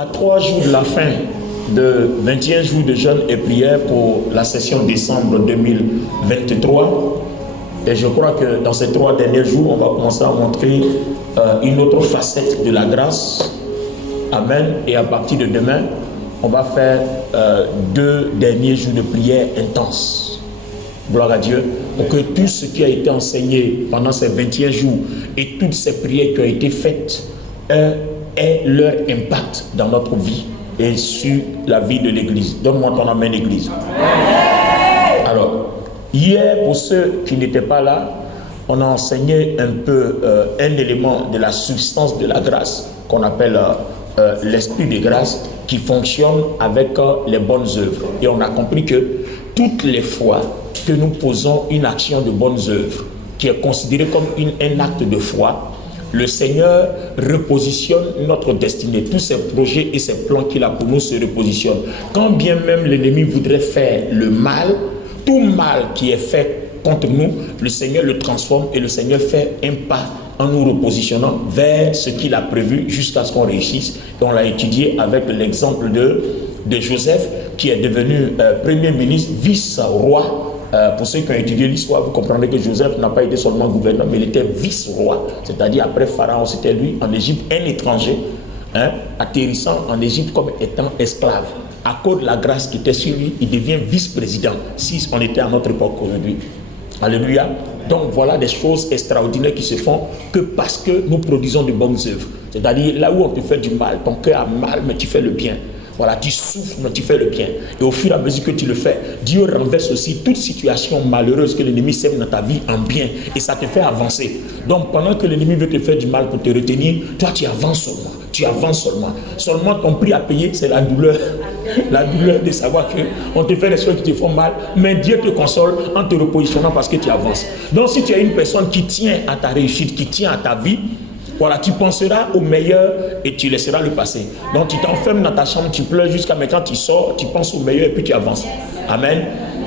à 3 jours de la fin de 21 jours de jeûne et prière pour la session décembre 2023. Et je crois que dans ces 3 derniers jours, on va commencer à montrer une autre facette de la grâce. Amen. Et à partir de demain, on va faire 2 derniers jours de prière intense. Gloire à Dieu. Pour que tout ce qui a été enseigné pendant ces 21 jours et toutes ces prières qui ont été faites aient leur impact dans notre vie et sur la vie de l'Église. Donne-moi ton amen, Église. Alors, hier, pour ceux qui n'étaient pas là, on a enseigné un peu un élément de la substance de la grâce qu'on appelle l'esprit de grâce qui fonctionne avec les bonnes œuvres. Et on a compris que toutes les fois que nous posons une action de bonnes œuvres qui est considérée comme un acte de foi, le Seigneur repositionne notre destinée. Tous ses projets et ses plans qu'il a pour nous se repositionnent. Quand bien même l'ennemi voudrait faire le mal, tout mal qui est fait contre nous, le Seigneur le transforme et le Seigneur fait un pas en nous repositionnant vers ce qu'il a prévu jusqu'à ce qu'on réussisse. Et on l'a étudié avec l'exemple de Joseph qui est devenu premier ministre, vice-roi. Pour ceux qui ont étudié l'histoire, vous comprendrez que Joseph n'a pas été seulement gouverneur, mais il était vice-roi. C'est-à-dire après Pharaon, c'était lui en Égypte, un étranger, atterrissant en Égypte comme étant esclave. À cause de la grâce qui était sur lui, il devient vice-président, si on était à notre époque aujourd'hui. Alléluia. Donc voilà des choses extraordinaires qui se font que parce que nous produisons de bonnes œuvres. C'est-à-dire là où on te fait du mal, ton cœur a mal, mais tu fais le bien. Voilà, tu souffres, mais tu fais le bien. Et au fur et à mesure que tu le fais, Dieu renverse aussi toute situation malheureuse que l'ennemi sème dans ta vie en bien. Et ça te fait avancer. Donc pendant que l'ennemi veut te faire du mal pour te retenir, toi tu avances seulement. Tu avances seulement. Seulement ton prix à payer, c'est la douleur. La douleur de savoir qu'on te fait des choses qui te font mal. Mais Dieu te console en te repositionnant parce que tu avances. Donc si tu es une personne qui tient à ta réussite, qui tient à ta vie, voilà, tu penseras au meilleur et tu laisseras le passé. Donc tu t'enfermes dans ta chambre, tu pleures jusqu'à mais quand tu sors, tu penses au meilleur et puis tu avances. Amen.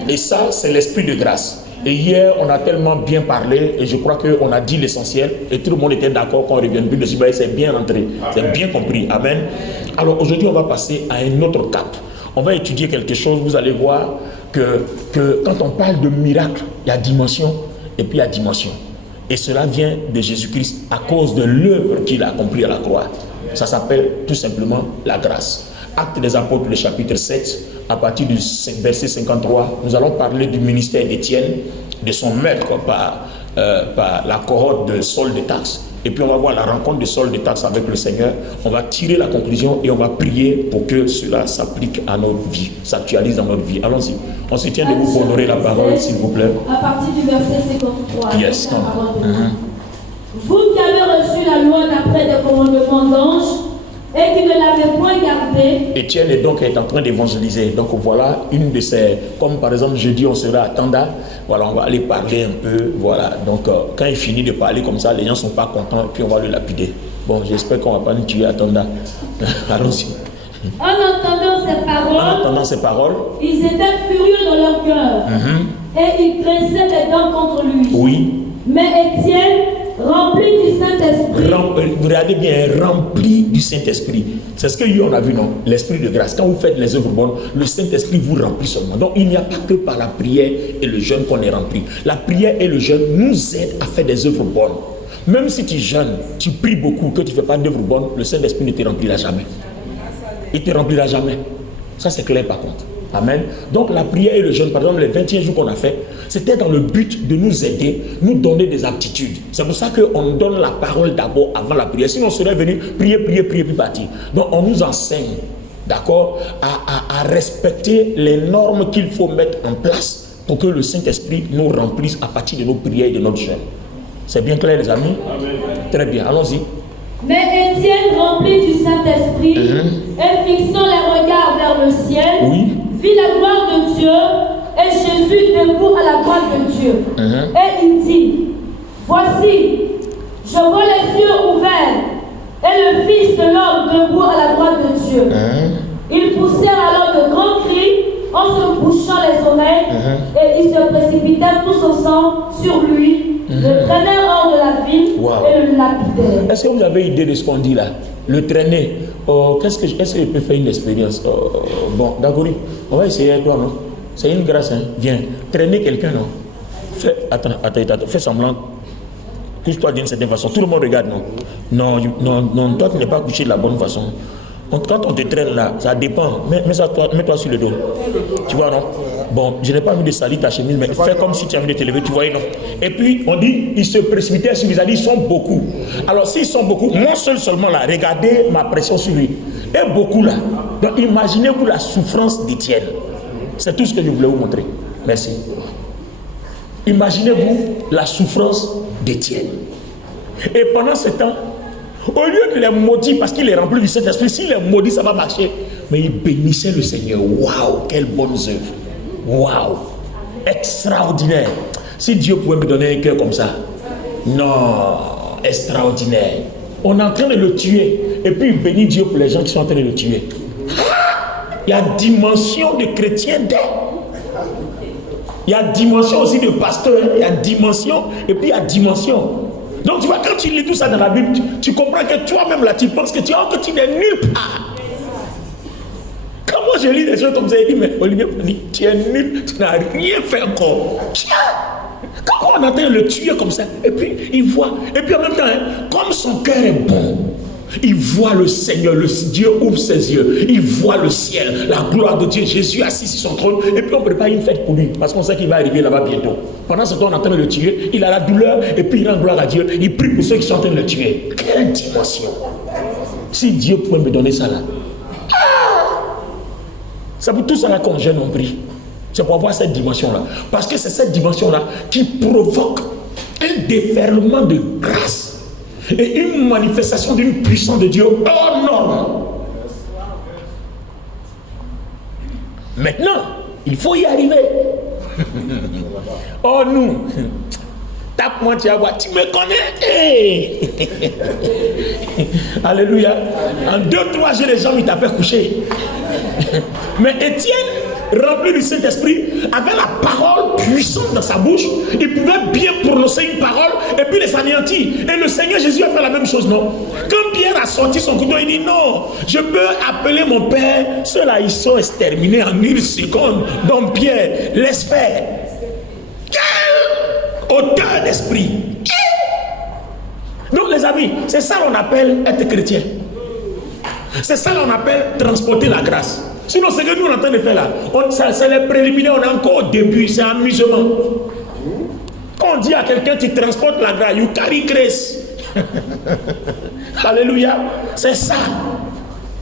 Et ça, c'est l'esprit de grâce. Et hier, on a tellement bien parlé et je crois qu'on a dit l'essentiel et tout le monde était d'accord qu'on revienne plus dessus. C'est bien rentré, c'est bien compris. Amen. Alors aujourd'hui, on va passer à un autre cap. On va étudier quelque chose. Vous allez voir que quand on parle de miracle, il y a dimension et puis il y a dimension. Et cela vient de Jésus-Christ à cause de l'œuvre qu'il a accomplie à la croix. Ça s'appelle tout simplement la grâce. Actes des Apôtres, le chapitre 7, à partir du verset 53, nous allons parler du ministère d'Étienne, de son maître par la cohorte de Saul de Tarse. Et puis on va voir la rencontre de Saul de Tarse avec le Seigneur. On va tirer la conclusion et on va prier pour que cela s'applique à notre vie, s'actualise dans notre vie. Allons-y. On se tient debout pour honorer la parole, s'il vous plaît. À partir du verset 53. Yes, Vous qui avez reçu la loi d'après des commandements d'anges et qui ne l'avez point gardée. Étienne est donc en train d'évangéliser. Donc voilà une de ces, comme par exemple jeudi on sera à Tanda, voilà, on va aller parler un peu, voilà. Donc quand il finit de parler comme ça, les gens ne sont pas contents et puis on va le lapider. Bon, j'espère qu'on ne va pas nous tuer à Tanda. Allons-y. En entendant ces paroles, ils étaient furieux dans leur cœur et ils pressaient les dents contre lui. Oui. Mais Étienne, rempli du Saint-Esprit. Regardez bien, rempli du Saint-Esprit. C'est ce que nous on a vu, non? L'esprit de grâce. Quand vous faites les œuvres bonnes, le Saint-Esprit vous remplit seulement. Donc il n'y a pas que par la prière et le jeûne qu'on est rempli. La prière et le jeûne nous aident à faire des œuvres bonnes. Même si tu jeûnes, tu pries beaucoup, que tu ne fais pas d'œuvres bonnes, le Saint-Esprit ne te remplira jamais. Il ne te remplira jamais. Ça c'est clair par contre. Amen. Donc la prière et le jeûne, par exemple les 21 jours qu'on a fait, c'était dans le but de nous aider, nous donner des aptitudes. C'est pour ça qu'on donne la parole d'abord avant la prière. Sinon on serait venu prier, puis partir. Donc on nous enseigne, d'accord, à respecter les normes qu'il faut mettre en place pour que le Saint-Esprit nous remplisse à partir de nos prières et de notre jeûne. C'est bien clair les amis? Amen. Très bien, allons-y. Mais Étienne, rempli du Saint-Esprit, et fixant les regards vers le ciel, vit la gloire de Dieu et Jésus debout à la droite de Dieu. Et il dit, voici, je vois les cieux ouverts et le Fils de l'homme debout à la droite de Dieu. Ils poussèrent alors de grands cris en se bouchant les oreilles et ils se précipitèrent tous ensemble sur lui, le traînèrent hors de la ville Wow. et le lapidèrent. Est-ce que vous avez idée de ce qu'on dit là? Le traîner. Est-ce que je peux faire une expérience? Bon, d'accord, on va essayer avec toi, non? C'est une grâce, hein? Viens, traîner quelqu'un, non? Attends, fais semblant. Couche-toi d'une certaine façon. Tout le monde regarde, non? Non, toi tu n'es pas couché de la bonne façon. Quand on te traîne là, ça dépend. Mets-toi sur le dos. Tu vois, non? Bon, je n'ai pas envie de salir ta chemise, mais fais comme si tu as envie de te lever, tu vois, non? Et puis, on dit, ils se précipitaient sur lui, ils sont beaucoup. Alors, s'ils sont beaucoup, moi seulement là, regardez ma pression sur lui. Et beaucoup là. Donc, imaginez-vous la souffrance d'Étienne. C'est tout ce que je voulais vous montrer. Merci. Imaginez-vous la souffrance d'Étienne. Et pendant ce temps, au lieu de les maudire parce qu'il est rempli du Saint-Esprit, s'il les maudit, ça va marcher. Mais il bénissait le Seigneur. Waouh, quelle bonne œuvre. Waouh, extraordinaire. Si Dieu pouvait me donner un cœur comme ça. Non, extraordinaire. On est en train de le tuer. Et puis il bénit Dieu pour les gens qui sont en train de le tuer. Il y a dimension de chrétienté. Il y a dimension aussi de pasteur. Il y a dimension et puis il y a dimension. Donc tu vois, quand tu lis tout ça dans la Bible, tu comprends que toi-même là, tu penses que tu n'es nulle part. Quand moi je lis des choses comme ça, il dit, mais Olivier, tu es nul, tu n'as rien fait encore. Quand on entend le tuer comme ça, et puis il voit, et puis en même temps, comme son cœur est bon, il voit le Seigneur, le Dieu ouvre ses yeux, il voit le ciel, la gloire de Dieu, Jésus assis sur son trône, et puis on prépare une fête pour lui, parce qu'on sait qu'il va arriver là-bas bientôt. Pendant ce temps, on est en train de le tuer, il a la douleur, et puis il rend gloire à Dieu, il prie pour ceux qui sont en train de le tuer. Quelle dimension! Si Dieu pouvait me donner ça là, c'est pour tout ça là qu'on jeûne, on prie. C'est pour avoir cette dimension-là. Parce que c'est cette dimension-là qui provoque un déferlement de grâce et une manifestation d'une puissance de Dieu hors norme. Maintenant, il faut y arriver. Oh nous, tape-moi, tu vas voir, tu me connais. Hey. Alléluia. En 2-3 jours, les gens ils t'a fait coucher. Mais Étienne, rempli du Saint-Esprit, avait la parole puissante dans sa bouche. Il pouvait bien prononcer une parole et puis les anéantir. Et le Seigneur Jésus a fait la même chose, non? Quand Pierre a sorti son couteau, il dit non, je peux appeler mon Père. Ceux-là, ils sont exterminés en 1 seconde. Donc Pierre, laisse faire. Quelle hauteur d'esprit! Donc les amis, c'est ça qu'on appelle être chrétien. C'est ça qu'on appelle transporter la grâce. Sinon, ce que nous on est en train de faire là, c'est les préliminaires, on est encore au début, c'est amusement. Quand on dit à quelqu'un, tu transportes la grâce, you carry grace. Alléluia, c'est ça.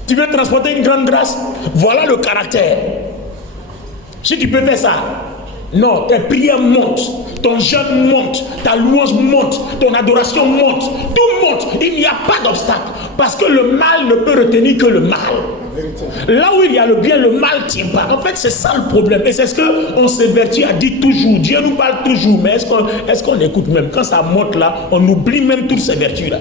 Tu veux transporter une grande grâce? Voilà le caractère. Si tu peux faire ça, non, tes prières montent, ton jeûne monte, ta louange monte, ton adoration monte, tout monte. Il n'y a pas d'obstacle. Parce que le mal ne peut retenir que le mal. Là où il y a le bien, le mal ne tient pas. En fait, c'est ça le problème. Et c'est ce qu'on s'évertue à dire toujours. Dieu nous parle toujours. Mais est-ce qu'on écoute même? Quand ça monte là, on oublie même toutes ces vertus-là.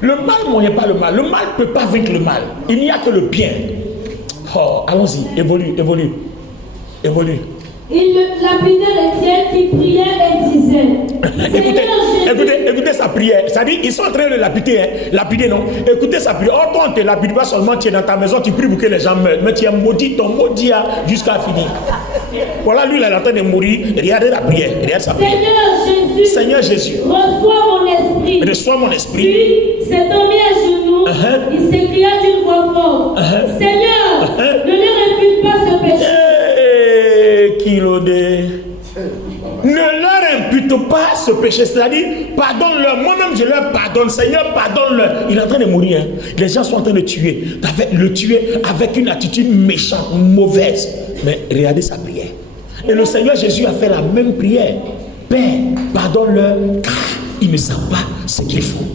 Le mal ne moyen pas le mal. Le mal ne peut pas vaincre le mal. Il n'y a que le bien. Oh, allons-y. Évolue. Il lapidait Étienne qui priait et disait. Écoutez sa prière. Ça dit, ils sont en train de lapider, hein? Lapider, non? Écoutez sa prière. Oh, toi, on ne te lapide pas seulement, tu es dans ta maison, tu pries pour que les gens meurent. Mais tu es maudit, ton maudit jusqu'à finir. Voilà, lui, il est en train de mourir. Regardez la prière. Regarde sa prière. Seigneur Jésus, reçois mon esprit. Puis, s'est tombé à genoux, il s'écria d'une voix forte. Seigneur, ne leur impute pas ce péché. Ne leur impute pas ce péché, c'est-à-dire pardonne-leur. Moi-même je leur pardonne. Seigneur, pardonne-leur. Il est en train de mourir, hein. Les gens sont en train de tuer. Le tuer avec une attitude méchante, mauvaise. Mais regardez sa prière. Et le Seigneur Jésus a fait la même prière. Père, pardonne-leur car ils ne savent pas ce qu'ils font.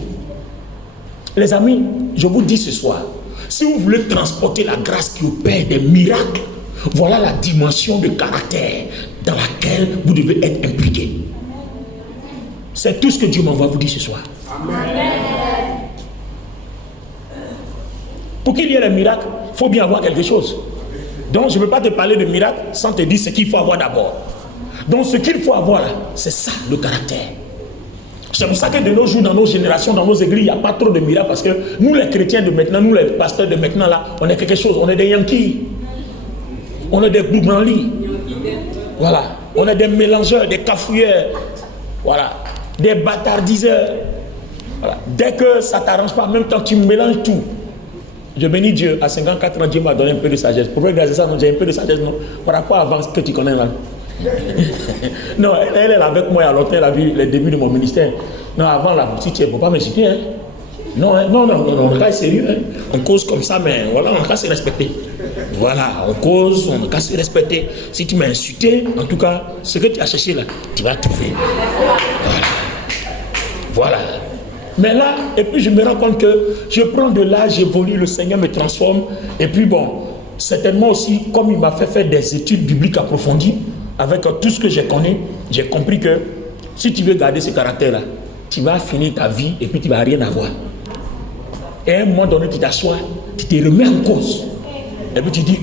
Les amis, je vous dis ce soir, si vous voulez transporter la grâce qui opère des miracles, voilà la dimension de caractère dans laquelle vous devez être impliqué. C'est tout ce que Dieu m'envoie vous dire ce soir. Amen. Pour qu'il y ait les miracles, il faut bien avoir quelque chose. Donc je ne peux pas te parler de miracles sans te dire ce qu'il faut avoir d'abord. Donc ce qu'il faut avoir là, c'est ça le caractère. C'est pour ça que de nos jours, dans nos générations, dans nos églises, il n'y a pas trop de miracles parce que nous, les chrétiens de maintenant, nous, les pasteurs de maintenant, là, on est quelque chose. On est des Yankees. On est des Boubranlis. Voilà. On est des mélangeurs, des cafouilleurs. Voilà. Des bâtardiseurs. Voilà. Dès que ça ne t'arrange pas, en même temps, tu mélanges tout. Je bénis Dieu. À 54 ans, Dieu m'a donné un peu de sagesse. Pourquoi grâce à ça, j'ai un peu de sagesse, non? Par rapport à avant que tu connais là. Non, elle est avec moi il y a longtemps, elle a vu les débuts de mon ministère. Non, avant là, si tu ne peux pas m'insulter, hein. Non, hein, non, on est sérieux, hein. On cause comme ça, mais voilà, on ne peut pas se respecter. Voilà, on cause, on ne peut pas se respecter. Si tu m'as insulté, en tout cas, ce que tu as cherché là, tu vas trouver. Voilà. Mais là, et puis je me rends compte que je prends de l'âge, j'évolue, le Seigneur me transforme. Et puis bon, certainement aussi, comme il m'a fait faire des études bibliques approfondies, avec tout ce que j'ai connu, j'ai compris que si tu veux garder ce caractère-là, tu vas finir ta vie et puis tu ne vas rien avoir. Et à un moment donné, tu t'assois, tu te remets en cause. Et puis tu dis,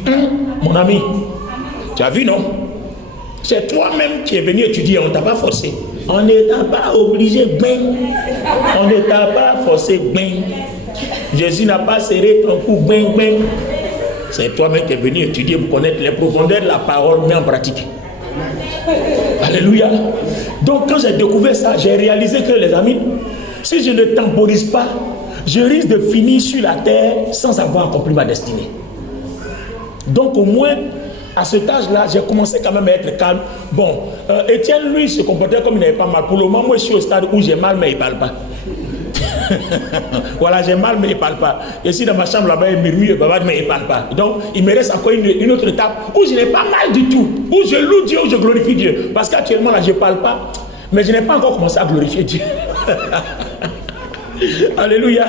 mon ami, tu as vu, non? C'est toi-même qui es venu étudier, on ne t'a pas forcé. On ne t'a pas obligé, ben. On ne t'a pas forcé, ben. Jésus n'a pas serré ton cou, ben, ben. C'est toi-même qui es venu étudier pour connaître les profondeurs de la parole, mais en pratique. Alléluia. Donc quand j'ai découvert ça, j'ai réalisé que les amis, si je ne temporise pas, je risque de finir sur la terre sans avoir accompli ma destinée. Donc au moins, à cet âge-là, j'ai commencé quand même à être calme. Bon, Étienne, lui, se comportait comme il n'avait pas mal. Pour le moment, moi, je suis au stade où j'ai mal, mais il ne parle pas. Voilà, j'ai mal, mais il ne parle pas. Et si dans ma chambre là-bas, il murmure, mais il ne parle pas. Donc, il me reste encore une autre étape où je n'ai pas mal du tout. Où je loue Dieu, où je glorifie Dieu. Parce qu'actuellement, là, je ne parle pas. Mais je n'ai pas encore commencé à glorifier Dieu. Alléluia.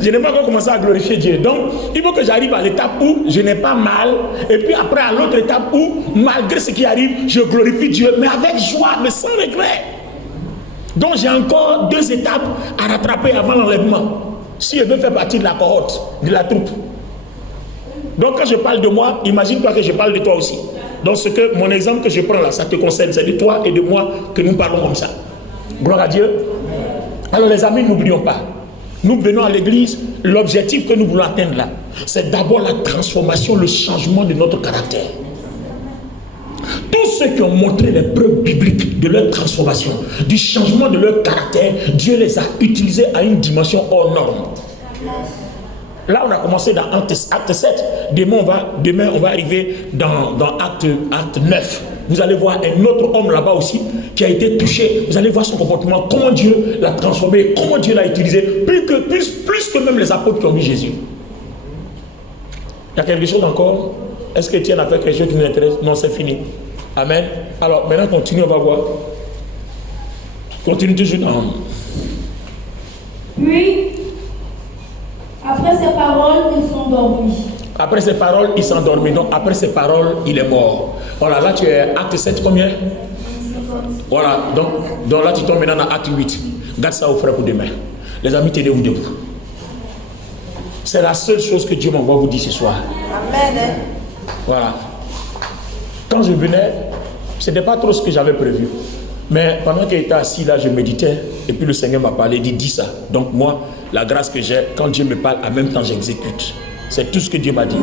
Je n'ai pas encore commencé à glorifier Dieu. Donc, il faut que j'arrive à l'étape où je n'ai pas mal. Et puis après, à l'autre étape où, malgré ce qui arrive, je glorifie Dieu, mais avec joie, mais sans regret. Donc, j'ai encore 2 étapes à rattraper avant l'enlèvement. Si je veux faire partie de la cohorte, de la troupe. Donc, quand je parle de moi, imagine-toi que je parle de toi aussi. Donc, mon exemple que je prends là, ça te concerne. C'est de toi et de moi que nous parlons comme ça. Gloire à Dieu. Alors les amis, n'oublions pas, nous venons à l'église, l'objectif que nous voulons atteindre là, c'est d'abord la transformation, le changement de notre caractère. Tous ceux qui ont montré les preuves bibliques de leur transformation, du changement de leur caractère, Dieu les a utilisés à une dimension hors norme. Là, on a commencé dans acte 7. Demain, on va arriver dans acte 9. Vous allez voir un autre homme là-bas aussi qui a été touché. Vous allez voir son comportement, comment Dieu l'a transformé, comment Dieu l'a utilisé, plus que même les apôtres qui ont vu Jésus. Il y a quelque chose encore? Est-ce que Étienne a fait quelque chose qui nous intéresse? Non, c'est fini. Amen. Alors, maintenant, continue, on va voir. Continue toujours dans... Puis, après ces paroles, ils sont dormis. Après ces paroles, il s'est endormi. Donc, après ces paroles, il est mort. Voilà, là, tu es acte 7, combien? Voilà, donc là, tu tombes maintenant dans acte 8. Garde ça au frère pour demain. Les amis, tenez-vous debout. C'est la seule chose que Dieu m'envoie vous dire ce soir. Amen. Voilà. Quand je venais, ce n'était pas trop ce que j'avais prévu. Mais pendant qu'il était assis là, je méditais. Et puis le Seigneur m'a parlé, il dit ça. Donc moi, la grâce que j'ai, quand Dieu me parle, en même temps j'exécute. C'est tout ce que Dieu m'a dit.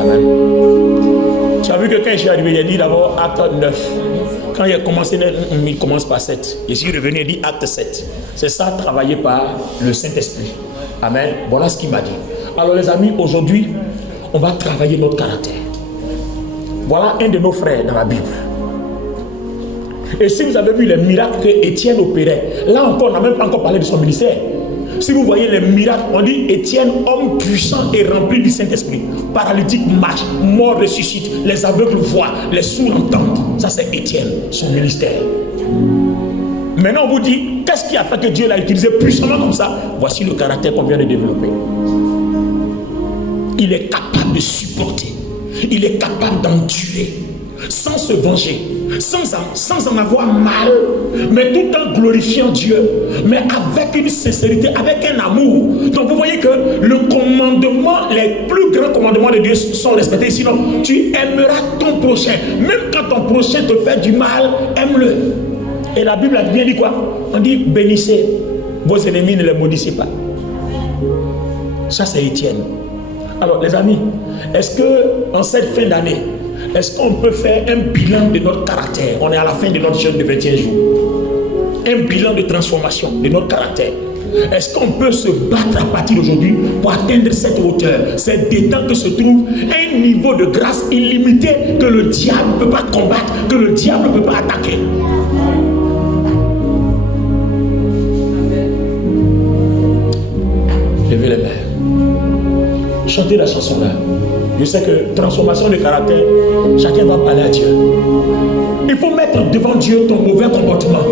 Amen. Tu as vu que quand je suis arrivé, il a dit d'abord acte 9. Quand il a commencé, il commence par 7. Je suis revenu, il dit acte 7. C'est ça, travaillé par le Saint-Esprit. Amen. Voilà ce qu'il m'a dit. Alors les amis, aujourd'hui, on va travailler notre caractère. Voilà un de nos frères dans la Bible. Et si vous avez vu les miracles que Étienne opérait, là encore, on n'a même pas encore parlé de son ministère. Si vous voyez les miracles, on dit Étienne, homme puissant et rempli du Saint-Esprit. Paralytique marche, mort ressuscite, les aveugles voient, les sourds entendent. Ça c'est Étienne, son ministère. Maintenant on vous dit, qu'est-ce qui a fait que Dieu l'a utilisé puissamment comme ça? Voici le caractère qu'on vient de développer. Il est capable de supporter. Il est capable d'endurer, sans se venger, sans en avoir mal, mais tout en glorifiant Dieu, mais avec une sincérité, avec un amour. Donc vous voyez que le commandement, les plus grands commandements de Dieu sont respectés. Sinon, tu aimeras ton prochain. Même quand ton prochain te fait du mal, aime-le. Et la Bible a bien dit quoi? On dit bénissez vos ennemis, ne les maudissez pas. Ça c'est Étienne. Alors les amis, est-ce que en cette fin d'année, est-ce qu'on peut faire un bilan de notre caractère? On est à la fin de notre jeûne de 21 jours. Un bilan de transformation de notre caractère. Est-ce qu'on peut se battre à partir d'aujourd'hui pour atteindre cette hauteur? C'est dedans que se trouve un niveau de grâce illimité que le diable ne peut pas combattre, que le diable ne peut pas attaquer. Levez les mains. Chantez la chanson là. Je sais que transformation de caractère, chacun va parler à Dieu. Il faut mettre devant Dieu ton mauvais comportement.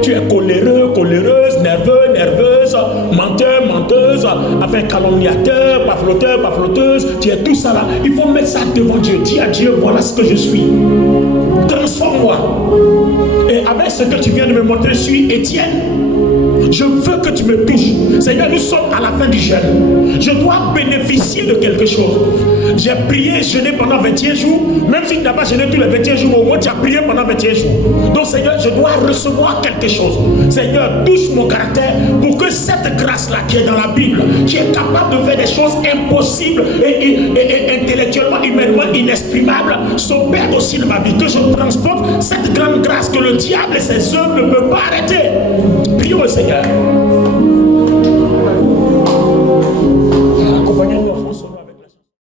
Tu es coléreux, coléreuse, nerveux, nerveuse, menteur, menteuse, enfin calomniateur, pafloteur, pafloteuse. Tu es tout ça là. Il faut mettre ça devant Dieu. Dis à Dieu, voilà ce que je suis. Transforme-moi. Et avec ce que tu viens de me montrer, je suis Étienne. Je veux que tu me touches. Seigneur, nous sommes à la fin du jeûne. Je dois bénéficier de quelque chose. J'ai prié et jeûné pendant 21 jours. Même si tu n'as pas jeûné tous les 21 jours, au moins tu as prié pendant 21 jours. Donc Seigneur, je dois recevoir quelque chose. Seigneur, touche mon caractère pour que cette grâce-là qui est dans la Bible, qui est capable de faire des choses impossibles et intellectuellement, humainement inexprimables, s'opère aussi dans ma vie. Que je transporte cette grande grâce que le diable et ses œuvres ne peuvent pas arrêter. Prions le Seigneur.